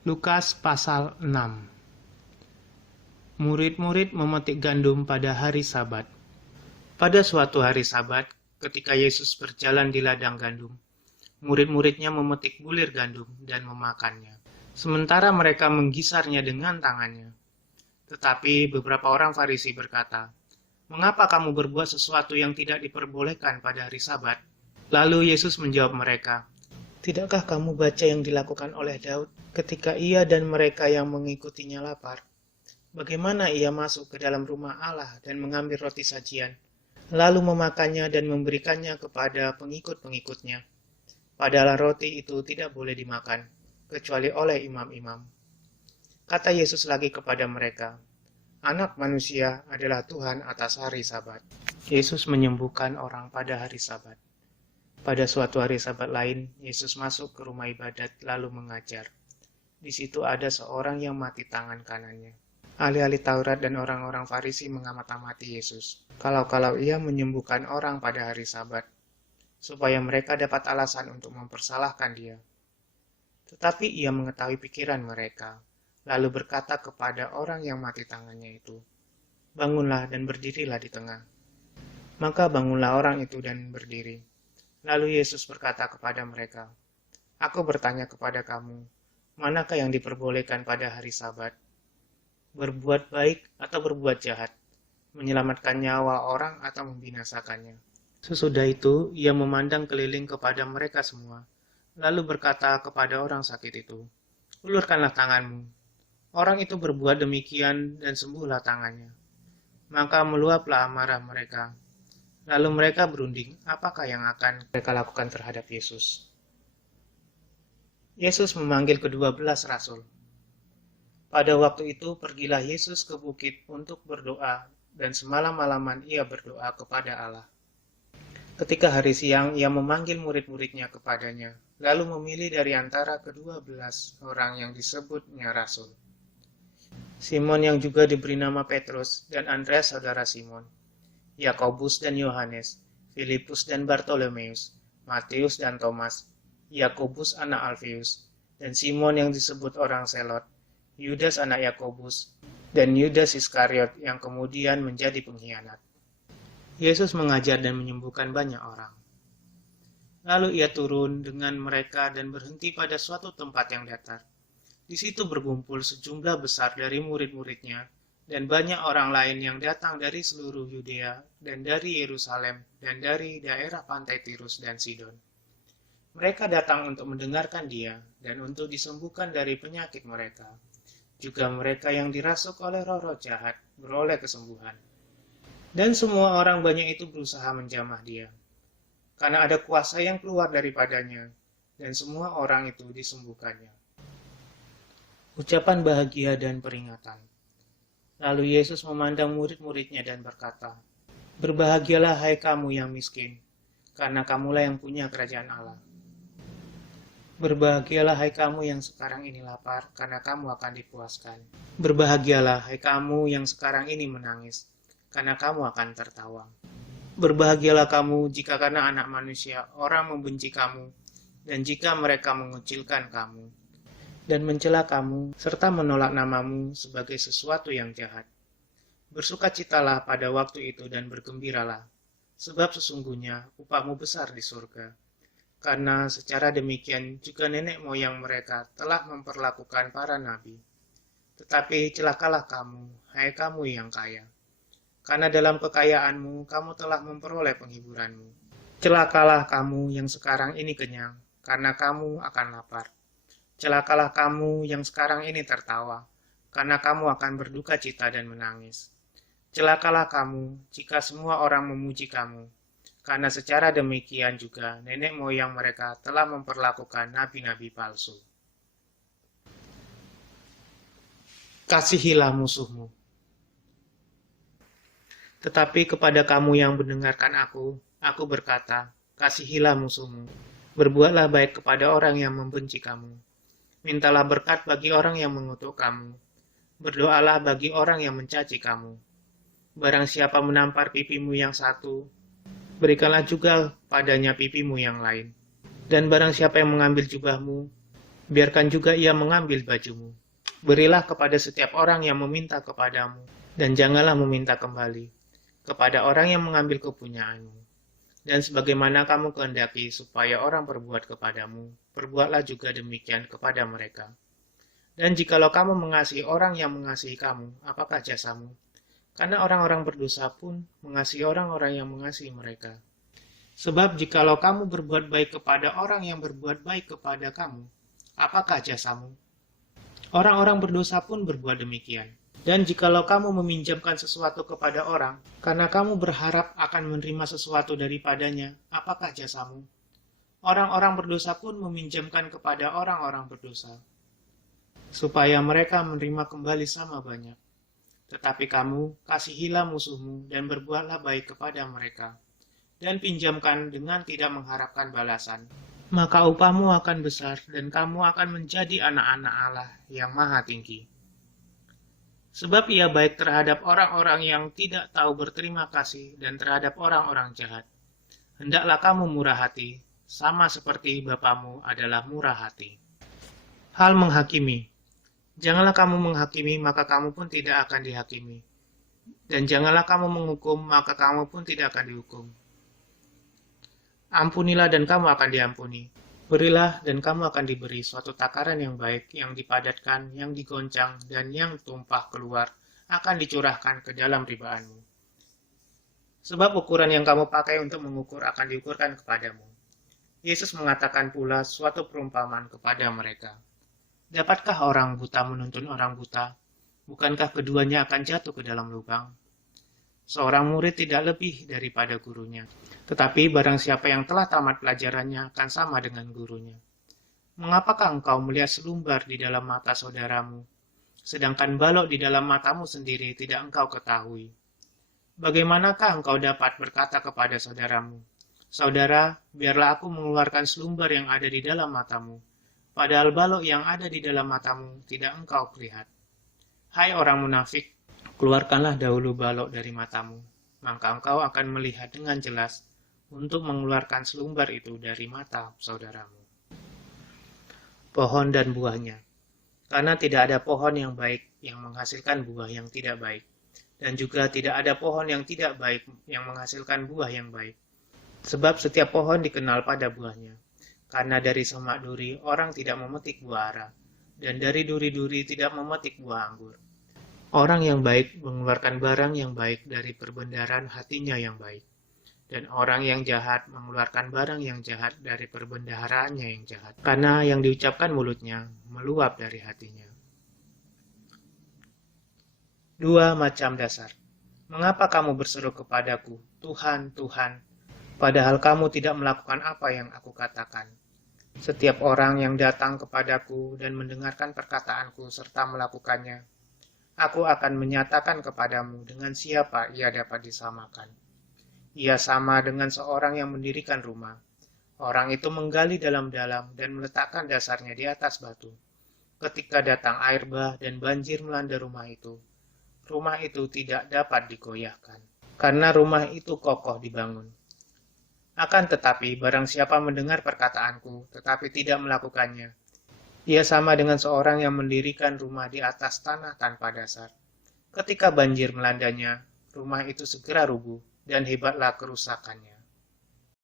Lukas pasal 6. Murid-murid memetik gandum pada hari Sabat. Pada suatu hari Sabat, ketika Yesus berjalan di ladang gandum, murid-muridnya memetik bulir gandum dan memakannya. Sementara mereka menggisarnya dengan tangannya. Tetapi beberapa orang Farisi berkata, "Mengapa kamu berbuat sesuatu yang tidak diperbolehkan pada hari Sabat?" Lalu Yesus menjawab mereka, "Tidakkah kamu baca yang dilakukan oleh Daud ketika ia dan mereka yang mengikutinya lapar? Bagaimana ia masuk ke dalam rumah Allah dan mengambil roti sajian, lalu memakannya dan memberikannya kepada pengikut-pengikutnya. Padahal roti itu tidak boleh dimakan, kecuali oleh imam-imam." Kata Yesus lagi kepada mereka, "Anak manusia adalah Tuhan atas hari Sabat." Yesus menyembuhkan orang pada hari Sabat. Pada suatu hari Sabat lain, Yesus masuk ke rumah ibadat lalu mengajar. Di situ ada seorang yang mati tangan kanannya. Ahli-ahli Taurat dan orang-orang Farisi mengamati Yesus, kalau ia menyembuhkan orang pada hari Sabat, supaya mereka dapat alasan untuk mempersalahkan dia. Tetapi ia mengetahui pikiran mereka, lalu berkata kepada orang yang mati tangannya itu, "Bangunlah dan berdirilah di tengah." Maka bangunlah orang itu dan berdiri. Lalu Yesus berkata kepada mereka, "Aku bertanya kepada kamu, manakah yang diperbolehkan pada hari Sabat? Berbuat baik atau berbuat jahat, menyelamatkan nyawa orang atau membinasakannya?" Sesudah itu, ia memandang keliling kepada mereka semua, lalu berkata kepada orang sakit itu, "Ulurkanlah tanganmu." Orang itu berbuat demikian dan sembuhlah tangannya. Maka meluaplah amarah mereka. Lalu mereka berunding, apakah yang akan mereka lakukan terhadap Yesus. Yesus memanggil ke-12 rasul. Pada waktu itu pergilah Yesus ke bukit untuk berdoa, dan semalam-malaman ia berdoa kepada Allah. Ketika hari siang, ia memanggil murid-muridnya kepadanya, lalu memilih dari antara ke-12 orang yang disebutnya rasul. Simon yang juga diberi nama Petrus, dan Andreas saudara Simon, Yakobus dan Yohanes, Filipus dan Bartolomeus, Matius dan Thomas, Yakobus anak Alfeus, dan Simon yang disebut orang Selot, Yudas anak Yakobus, dan Yudas Iskariot yang kemudian menjadi pengkhianat. Yesus mengajar dan menyembuhkan banyak orang. Lalu ia turun dengan mereka dan berhenti pada suatu tempat yang datar. Di situ berkumpul sejumlah besar dari murid-muridnya, dan banyak orang lain yang datang dari seluruh Yudea dan dari Yerusalem dan dari daerah pantai Tirus dan Sidon. Mereka datang untuk mendengarkan dia dan untuk disembuhkan dari penyakit mereka. Juga mereka yang dirasuk oleh roh-roh jahat beroleh kesembuhan. Dan semua orang banyak itu berusaha menjamah dia, karena ada kuasa yang keluar daripadanya, dan semua orang itu disembuhkannya. Ucapan bahagia dan peringatan. Lalu Yesus memandang murid-muridnya dan berkata, "Berbahagialah hai kamu yang miskin, karena kamulah yang punya kerajaan Allah. Berbahagialah hai kamu yang sekarang ini lapar, karena kamu akan dipuaskan. Berbahagialah hai kamu yang sekarang ini menangis, karena kamu akan tertawa. Berbahagialah kamu jika karena Anak Manusia orang membenci kamu, dan jika mereka mengucilkan kamu, dan mencela kamu, serta menolak namamu sebagai sesuatu yang jahat. Bersukacitalah pada waktu itu dan bergembiralah, sebab sesungguhnya upahmu besar di surga. Karena secara demikian juga nenek moyang mereka telah memperlakukan para nabi. Tetapi celakalah kamu, hai kamu yang kaya, karena dalam kekayaanmu kamu telah memperoleh penghiburanmu. Celakalah kamu yang sekarang ini kenyang, karena kamu akan lapar. Celakalah kamu yang sekarang ini tertawa, karena kamu akan berduka cita dan menangis. Celakalah kamu jika semua orang memuji kamu, karena secara demikian juga nenek moyang mereka telah memperlakukan nabi-nabi palsu. Kasihilah musuhmu. Tetapi kepada kamu yang mendengarkan aku berkata, kasihilah musuhmu. Berbuatlah baik kepada orang yang membenci kamu. Mintalah berkat bagi orang yang mengutuk kamu. Berdoalah bagi orang yang mencaci kamu. Barang siapa menampar pipimu yang satu, berikanlah juga padanya pipimu yang lain. Dan barang siapa yang mengambil jubahmu, biarkan juga ia mengambil bajumu. Berilah kepada setiap orang yang meminta kepadamu, dan janganlah meminta kembali kepada orang yang mengambil kepunyaanmu. Dan sebagaimana kamu kehendaki supaya orang berbuat kepadamu, perbuatlah juga demikian kepada mereka. Dan jikalau kamu mengasihi orang yang mengasihi kamu, apakah jasamu? Karena orang-orang berdosa pun mengasihi orang-orang yang mengasihi mereka. Sebab jikalau kamu berbuat baik kepada orang yang berbuat baik kepada kamu, apakah jasamu? Orang-orang berdosa pun berbuat demikian. Dan jikalau kamu meminjamkan sesuatu kepada orang, karena kamu berharap akan menerima sesuatu daripadanya, apakah jasamu? Orang-orang berdosa pun meminjamkan kepada orang-orang berdosa, supaya mereka menerima kembali sama banyak. Tetapi kamu kasihilah musuhmu dan berbuatlah baik kepada mereka, dan pinjamkan dengan tidak mengharapkan balasan. Maka upahmu akan besar, dan kamu akan menjadi anak-anak Allah yang maha tinggi. Sebab ia baik terhadap orang-orang yang tidak tahu berterima kasih dan terhadap orang-orang jahat. Hendaklah kamu murah hati, sama seperti Bapamu adalah murah hati. Hal menghakimi. Janganlah kamu menghakimi, maka kamu pun tidak akan dihakimi. Dan janganlah kamu menghukum, maka kamu pun tidak akan dihukum. Ampunilah dan kamu akan diampuni. Berilah dan kamu akan diberi suatu takaran yang baik, yang dipadatkan, yang digoncang, dan yang tumpah keluar, akan dicurahkan ke dalam ribaanmu. Sebab ukuran yang kamu pakai untuk mengukur akan diukurkan kepadamu. Yesus mengatakan pula suatu perumpamaan kepada mereka. Dapatkah orang buta menuntun orang buta? Bukankah keduanya akan jatuh ke dalam lubang? Seorang murid tidak lebih daripada gurunya. Tetapi barang siapa yang telah tamat pelajarannya akan sama dengan gurunya. Mengapakah engkau melihat selumbar di dalam mata saudaramu, sedangkan balok di dalam matamu sendiri tidak engkau ketahui? Bagaimanakah engkau dapat berkata kepada saudaramu, Saudara, biarlah aku mengeluarkan selumbar yang ada di dalam matamu, padahal balok yang ada di dalam matamu tidak engkau lihat. Hai orang munafik, keluarkanlah dahulu balok dari matamu, maka engkau akan melihat dengan jelas untuk mengeluarkan selumbar itu dari mata saudaramu. Pohon dan buahnya. Karena tidak ada pohon yang baik yang menghasilkan buah yang tidak baik, dan juga tidak ada pohon yang tidak baik yang menghasilkan buah yang baik. Sebab setiap pohon dikenal pada buahnya. Karena dari semak duri orang tidak memetik buah ara, dan dari duri-duri tidak memetik buah anggur. Orang yang baik mengeluarkan barang yang baik dari perbendaharaan hatinya yang baik. Dan orang yang jahat mengeluarkan barang yang jahat dari perbendaharaannya yang jahat. Karena yang diucapkan mulutnya meluap dari hatinya. 2 macam dasar. Mengapa kamu berseru kepadaku, Tuhan, Tuhan, padahal kamu tidak melakukan apa yang aku katakan? Setiap orang yang datang kepadaku dan mendengarkan perkataanku serta melakukannya, aku akan menyatakan kepadamu dengan siapa ia dapat disamakan. Ia sama dengan seorang yang mendirikan rumah. Orang itu menggali dalam-dalam dan meletakkan dasarnya di atas batu. Ketika datang air bah dan banjir melanda rumah itu tidak dapat digoyahkan, karena rumah itu kokoh dibangun. Akan tetapi, barang siapa mendengar perkataanku, tetapi tidak melakukannya, ia sama dengan seorang yang mendirikan rumah di atas tanah tanpa dasar. Ketika banjir melandanya, rumah itu segera rubuh, dan hebatlah kerusakannya.